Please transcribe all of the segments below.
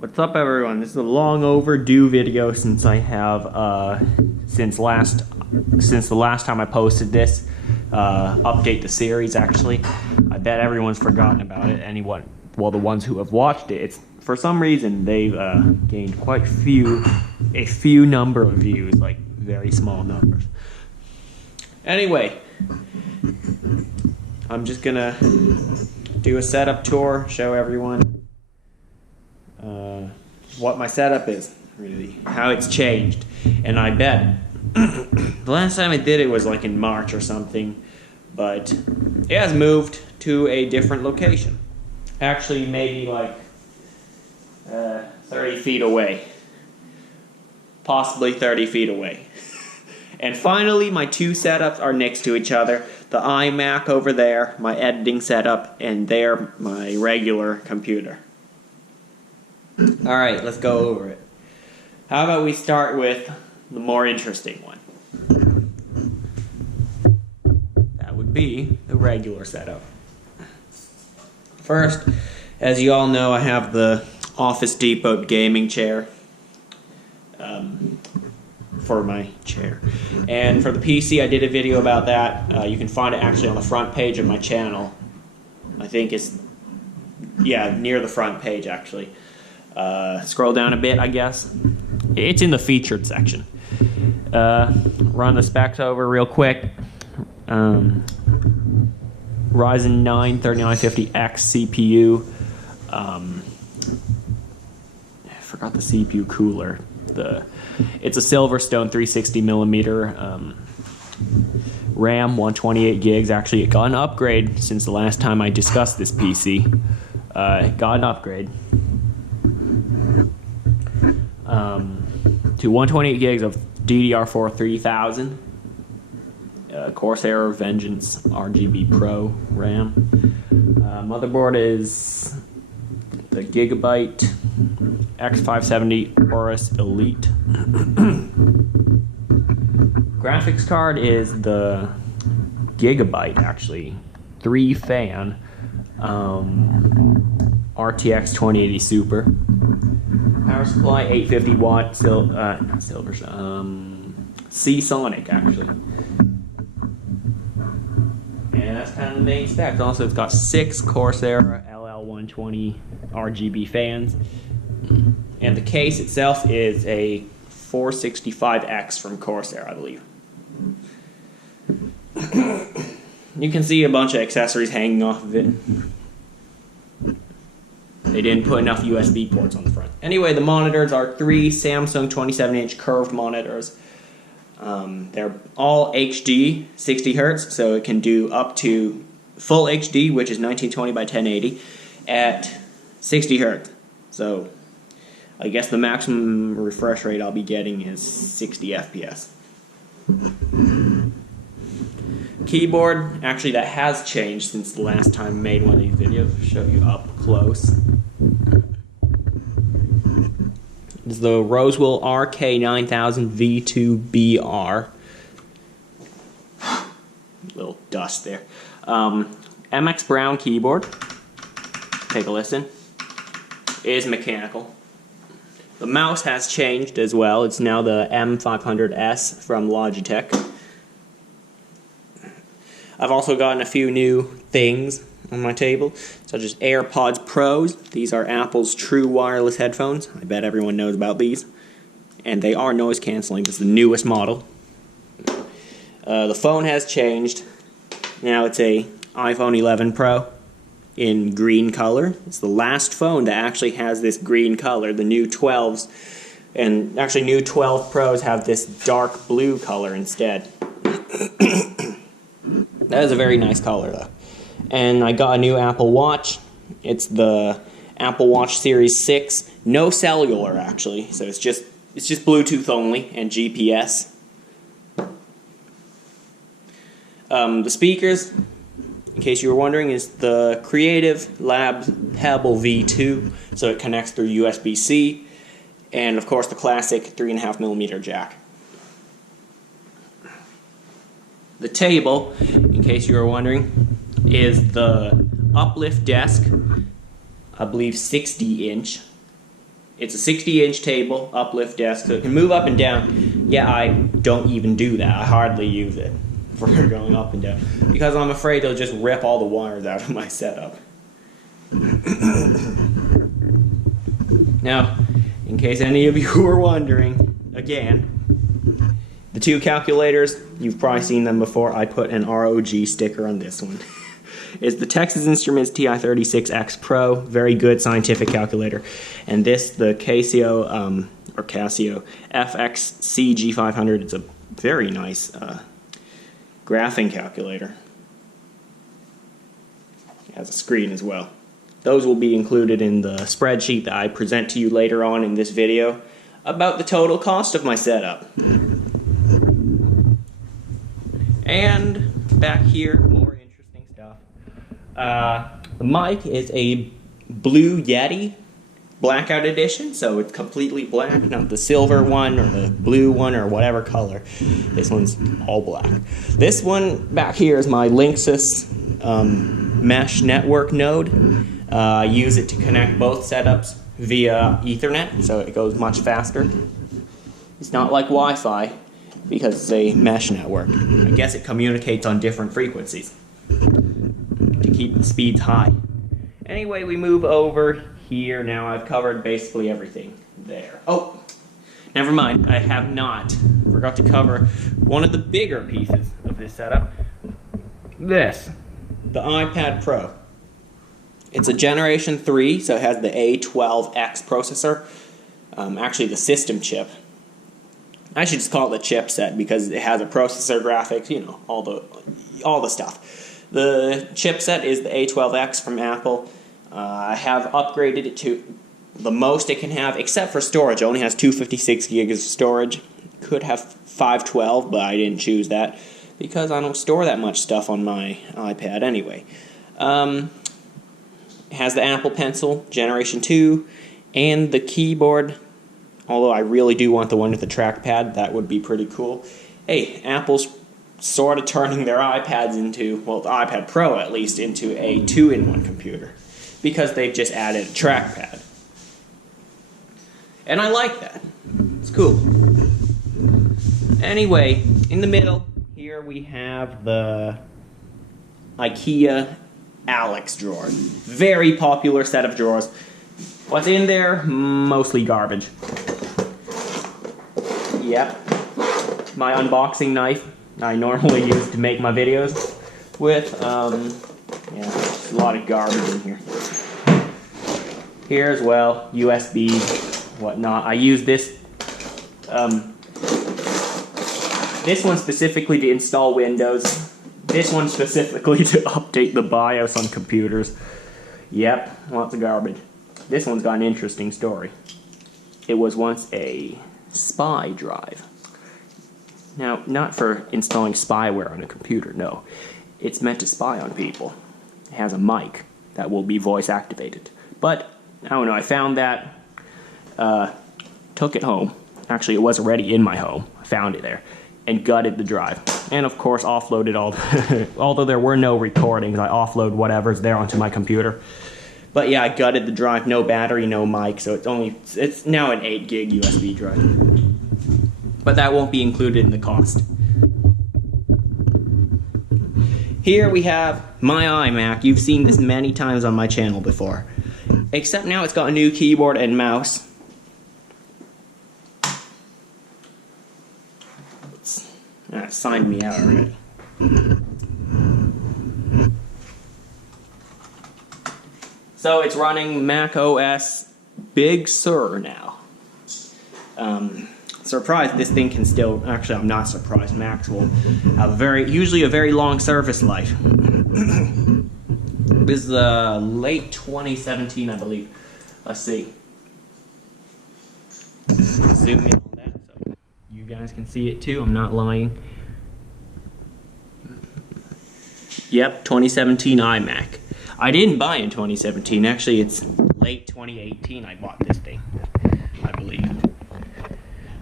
What's up, everyone? This is a long overdue video since I have since the last time I posted this. Update the series, actually. I bet everyone's forgotten about it. The ones who have watched it, for some reason they've gained quite a few number of views, like very small numbers. Anyway, I'm just gonna do a setup tour, show everyone what my setup is, really, how it's changed. And I bet the last time I did it was like in March or something, but it has moved to a different location. Actually, maybe like 30 feet away. Possibly 30 feet away. And finally, my two setups are next to each other. The iMac over there, my editing setup, and there, my regular computer. Alright, let's go over it. How about we start with the more interesting one? That would be the regular setup. First, as you all know, I have the Office Depot gaming chair for my chair. And for the PC, I did a video about that. You can find it actually on the front page of my channel. I think it's, near the front page, actually. Scroll down a bit, I guess. It's in the featured section. Run the specs over real quick. Ryzen 9 3950X CPU. I forgot the CPU cooler. It's a Silverstone 360mm. RAM 128 gigs. Actually, it got an upgrade since the last time I discussed this PC. It got an upgrade to 128 gigs of DDR4 3000. Corsair Vengeance RGB Pro RAM. Motherboard is the Gigabyte X570 Aorus Elite. Graphics card is the Gigabyte, actually, 3-fan RTX 2080 Super. Power supply 850 watt Seasonic, actually. And that's kind of the main specs. Also, it's got 6 Corsair LL120 RGB fans. And the case itself is a 465X from Corsair, I believe. You can see a bunch of accessories hanging off of it. They didn't put enough USB ports on the front. Anyway, the monitors are 3 Samsung 27-inch curved monitors. They're all HD, 60 Hz, so it can do up to full HD, which is 1920 by 1080, at 60 Hz. So I guess the maximum refresh rate I'll be getting is 60 FPS. Keyboard, actually, that has changed since the last time I made one of these videos. I'll show you up close. It's the Rosewill RK9000 V2BR. Little dust there. MX Brown keyboard. Take a listen. It is mechanical. The mouse has changed as well. It's now the M500S from Logitech. I've also gotten a few new things on my table, such as AirPods Pros. These are Apple's true wireless headphones. I bet everyone knows about these. And they are noise canceling. This is the newest model. The phone has changed. Now it's a iPhone 11 Pro in green color. It's the last phone that actually has this green color. The new 12s, and actually new 12 Pros have this dark blue color instead. That is a very nice color, though. And I got a new Apple Watch. It's the Apple Watch Series 6. No cellular, actually. So it's just Bluetooth only and GPS. The speakers, in case you were wondering, is the Creative Labs Pebble V2. So it connects through USB-C. And, of course, the classic 3.5mm jack. The table, in case you were wondering, is the Uplift desk, I believe 60-inch. It's a 60-inch table, uplift desk, so it can move up and down. Yeah, I don't even do that. I hardly use it for going up and down because I'm afraid they'll just rip all the wires out of my setup. Now, in case any of you were wondering, again, the two calculators, you've probably seen them before. I put an ROG sticker on this one. It's the Texas Instruments TI-36X Pro, very good scientific calculator. And this, the Casio FXC G500, it's a very nice graphing calculator. It has a screen as well. Those will be included in the spreadsheet that I present to you later on in this video about the total cost of my setup. And back here, more interesting stuff. The mic is a Blue Yeti Blackout Edition, so it's completely black, not the silver one or the blue one or whatever color. This one's all black. This one back here is my Linksys mesh network node. I use it to connect both setups via Ethernet, so it goes much faster. It's not like Wi-Fi because it's a mesh network. I guess it communicates on different frequencies to keep the speeds high. Anyway, we move over here. Now I've covered basically everything there. Oh, never mind. I have not. Forgot to cover one of the bigger pieces of this setup. This, the iPad Pro. It's a Generation 3, so it has the A12X processor. Actually, the system chip. I should just call it the chipset because it has a processor, graphics, you know, all the stuff. The chipset is the A12X from Apple. I have upgraded it to the most it can have, except for storage. It only has 256 gigs of storage. Could have 512, but I didn't choose that because I don't store that much stuff on my iPad anyway. It has the Apple Pencil Generation 2 and the keyboard, although I really do want the one with the trackpad. That would be pretty cool. Hey, Apple's sort of turning their iPads into, well, the iPad Pro at least, into a 2-in-1 computer because they've just added a trackpad. And I like that. It's cool. Anyway, in the middle here we have the IKEA Alex drawer. Very popular set of drawers. What's in there? Mostly garbage. Yep. My unboxing knife I normally use to make my videos with. Yeah, there's a lot of garbage in here. Here as well, USB, whatnot. I use this this one specifically to install Windows. This one specifically to update the BIOS on computers. Yep, lots of garbage. This one's got an interesting story. It was once a spy drive. Now, not for installing spyware on a computer, no. It's meant to spy on people. It has a mic that will be voice activated. But, I don't know, I found that, took it home. Actually, it was already in my home. I found it there. And gutted the drive. And of course offloaded all although there were no recordings, I offload whatever's there onto my computer. But yeah, I gutted the drive, no battery, no mic, so it's now an 8 gig USB drive. But that won't be included in the cost. Here we have my iMac. You've seen this many times on my channel before. Except now it's got a new keyboard and mouse. That signed me out already. So it's running Mac OS Big Sur now. Surprised this thing can still, actually I'm not surprised, Macs will have usually a very long service life. This is late 2017, I believe. Let's see. Zoom in on that so you guys can see it too, I'm not lying. Yep, 2017 iMac. I didn't buy in 2017, actually it's late 2018 I bought this thing, I believe.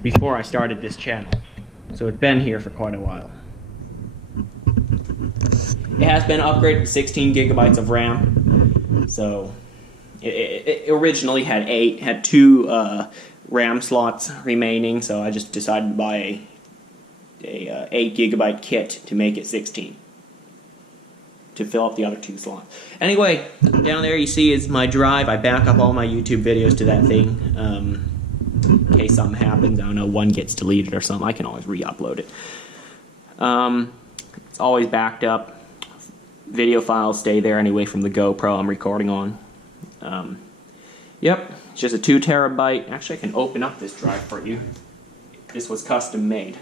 Before I started this channel. So it's been here for quite a while. It has been upgraded to 16 gigabytes of RAM. So It originally had 2 RAM slots remaining, so I just decided to buy a 8 gigabyte kit to make it 16 to fill up the other 2 slots. Anyway, down there you see is my drive. I back up all my YouTube videos to that thing in case something happens. I don't know, one gets deleted or something. I can always re-upload it. It's always backed up. Video files stay there anyway from the GoPro I'm recording on. Yep, it's just a 2 terabyte. Actually, I can open up this drive for you. This was custom made.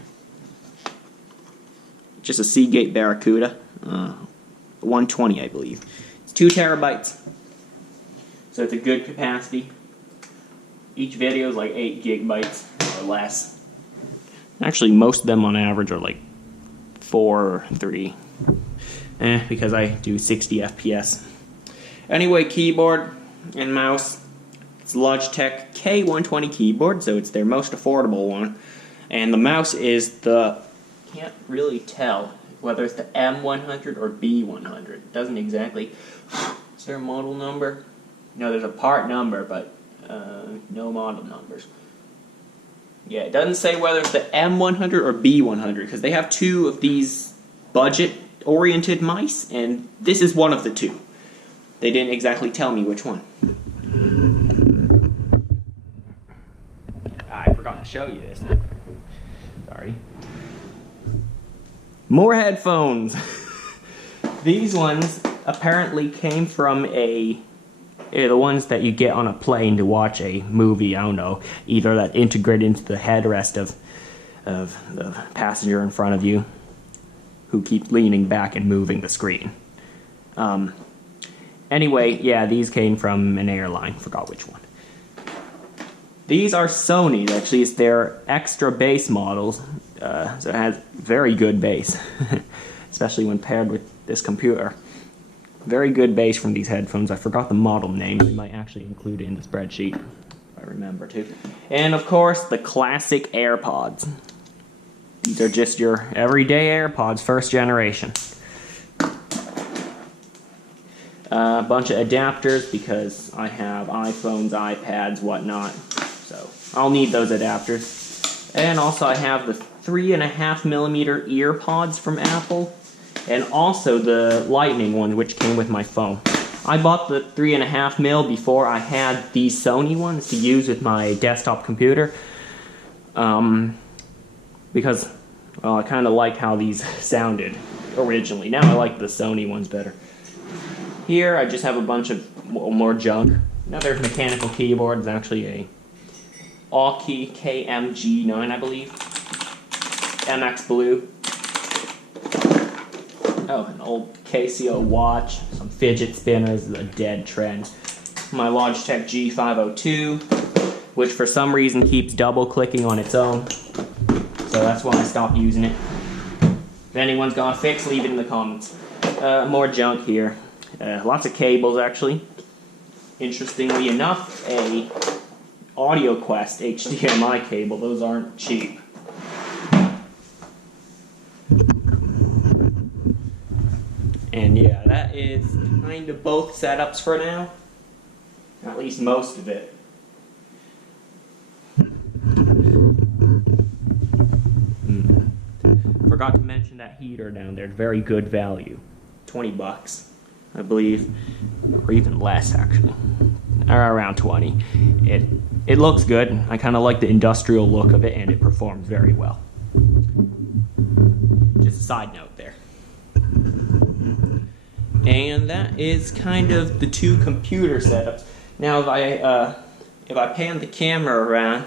Just a Seagate Barracuda, 120 I believe. It's 2 terabytes, so it's a good capacity. Each video is like 8 gigabytes or less. Actually, most of them on average are like 4 or 3. Because I do 60 FPS. Anyway, keyboard and mouse. It's Logitech K120 keyboard, so it's their most affordable one. And the mouse is the, can't really tell whether it's the M100 or B100. It doesn't exactly. Is there a model number? No, there's a part number, but no model numbers. Yeah, it doesn't say whether it's the M100 or B100, because they have 2 of these budget-oriented mice, and this is one of the 2. They didn't exactly tell me which one. I forgot to show you this. Sorry. More headphones. These ones apparently came from the ones that you get on a plane to watch a movie. I don't know, either that integrate into the headrest of the passenger in front of you, who keep leaning back and moving the screen. Anyway, yeah, these came from an airline. Forgot which one. These are Sony's. Actually, it's their extra bass models. So it has very good bass, especially when paired with this computer. Very good bass from these headphones. I forgot the model name. I might actually include it in the spreadsheet if I remember to. And of course, the classic AirPods. These are just your everyday AirPods, first generation. A bunch of adapters because I have iPhones, iPads, whatnot. So I'll need those adapters. And also I have the 3.5mm ear pods from Apple. And also the Lightning one, which came with my phone. I bought the 3.5mm before I had these Sony ones to use with my desktop computer. Because, well, I kind of liked how these sounded originally. Now I like the Sony ones better. Here I just have a bunch of more junk. Another mechanical keyboard is actually a Aukey KMG9, I believe. MX Blue. Oh, an old Casio watch, some fidget spinners, a dead trend. My Logitech G502, which for some reason keeps double clicking on its own. So that's why I stopped using it. If anyone's got a fix, leave it in the comments. More junk here. Lots of cables, actually. Interestingly enough, a AudioQuest HDMI cable. Those aren't cheap. And yeah, that is kind of both setups for now. At least most of it. Forgot to mention that heater down there. Very good value. 20 bucks, I believe. Or even less, actually. Or around 20. It looks good. I kind of like the industrial look of it, and it performs very well. Just a side note there. And that is kind of the 2 computer setups. Now, if I pan the camera around,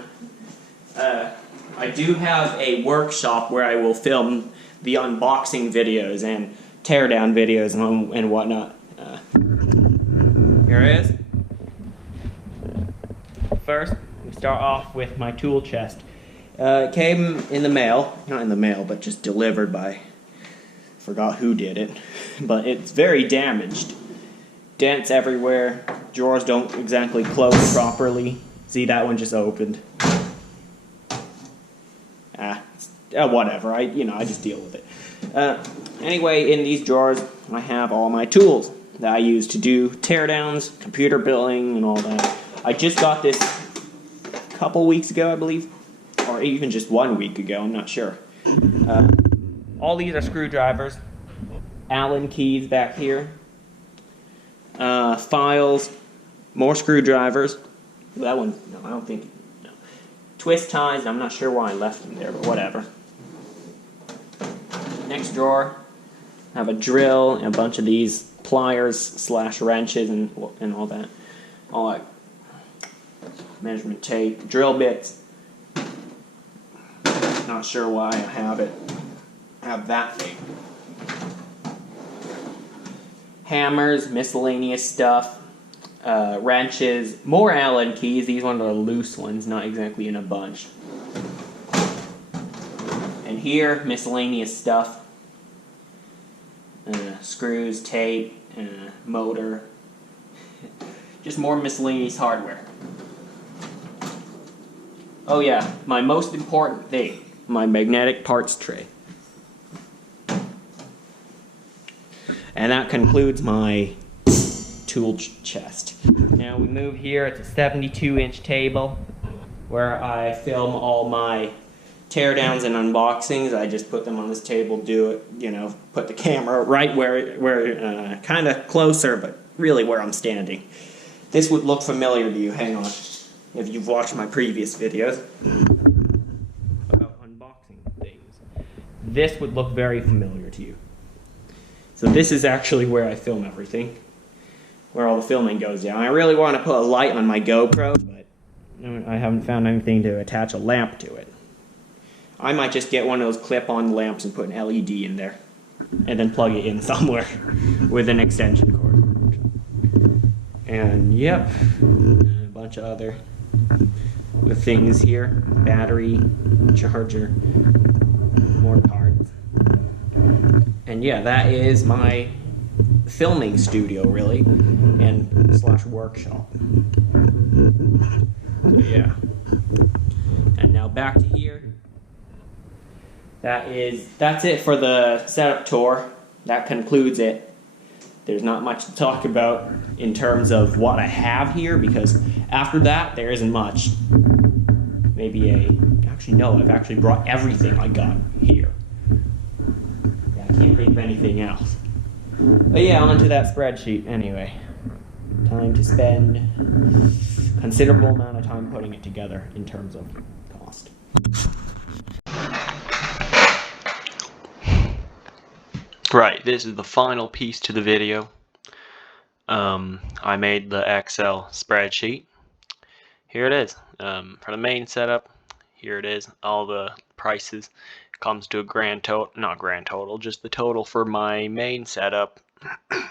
I do have a workshop where I will film the unboxing videos and teardown videos and whatnot. Here it is. First, we start off with my tool chest. It came in the mail, not in the mail, but just delivered by, forgot who did it, but it's very damaged. Dents everywhere, drawers don't exactly close properly. See, that one just opened. Whatever, I just deal with it. Anyway, in these drawers, I have all my tools. that I use to do teardowns, computer billing, and all that. I just got this a couple weeks ago, I believe, or even just 1 week ago, I'm not sure. All these are screwdrivers, Allen keys back here, files, more screwdrivers. That one, no, I don't think, no. Twist ties, I'm not sure why I left them there, but whatever. Next drawer, I have a drill and a bunch of these pliers / wrenches and all that. All that measurement tape, drill bits. Not sure why I have it. I have that thing. Hammers, miscellaneous stuff, wrenches, more Allen keys. These ones are the loose ones, not exactly in a bunch. And here, miscellaneous stuff. Screws, tape, motor. Just more miscellaneous hardware. Oh yeah, my most important thing, my magnetic parts tray. And that concludes my tool chest. Now we move here. It's a 72-inch table where I film all my teardowns and unboxings. I just put them on this table, do it, you know, put the camera right where kind of closer, but really where I'm standing. This would look familiar to you. Hang on. If you've watched my previous videos about unboxing things, this would look very familiar to you. So this is actually where I film everything, where all the filming goes down. I really want to put a light on my GoPro, but I haven't found anything to attach a lamp to it. I might just get one of those clip-on lamps and put an LED in there, and then plug it in somewhere with an extension cord. And yep, a bunch of other things here. Battery, charger, more parts. And yeah, that is my filming studio, really, and / workshop. So yeah. And now back to here. That's it for the setup tour. That concludes it. There's not much to talk about in terms of what I have here, because after that, there isn't much. Actually no, I've actually brought everything I got here. Yeah, I can't think of anything else. But yeah, on to that spreadsheet anyway. Time to spend a considerable amount of time putting it together in terms of cost. Right, this is the final piece to the video. I made the Excel spreadsheet. Here it is. For the main setup, here it is. All the prices comes to a not grand total, just the total for my main setup,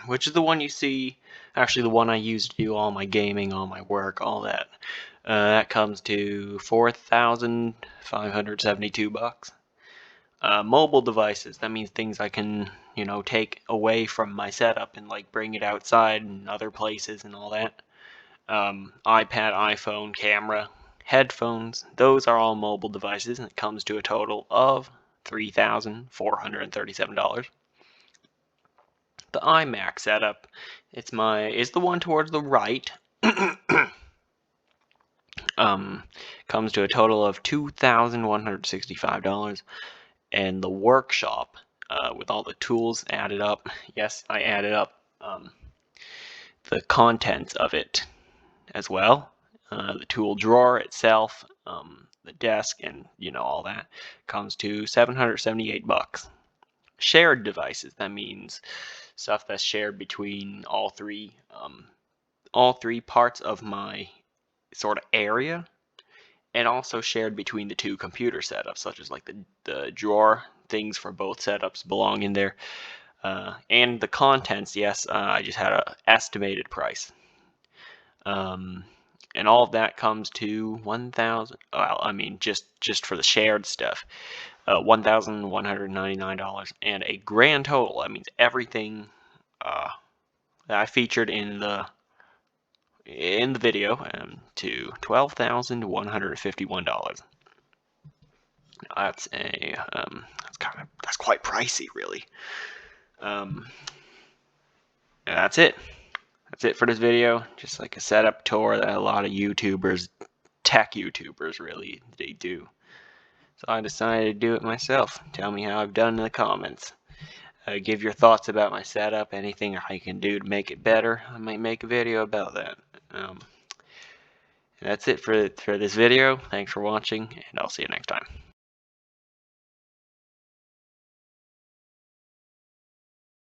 which is the one you see, actually the one I use to do all my gaming, all my work, all that. That comes to $4,572. Mobile devices, that means things I can, take away from my setup and like bring it outside and other places and all that. iPad, iPhone, camera, headphones, those are all mobile devices, and it comes to a total of $3,437. The iMac setup, is the one towards the right. Comes to a total of $2,165. And the workshop, with all the tools added up, yes, I added up the contents of it as well. The tool drawer itself, the desk, and all that comes to $778. Shared devices, that means stuff that's shared between all three parts of my sort of area, and also shared between the two computer setups, such as like the drawer, things for both setups belong in there. And the contents, yes, I just had an estimated price. And all of that comes to $1,000, well, I mean, just for the shared stuff, $1,199, and a grand total, that means everything that I featured in the video, to $12,151. That's that's quite pricey, really. And that's it. That's it for this video. Just like a setup tour that a lot of YouTubers, tech YouTubers really, they do. So I decided to do it myself. Tell me how I've done in the comments. Give your thoughts about my setup, anything I can do to make it better. I might make a video about that. And that's it for this video. Thanks for watching, and I'll see you next time.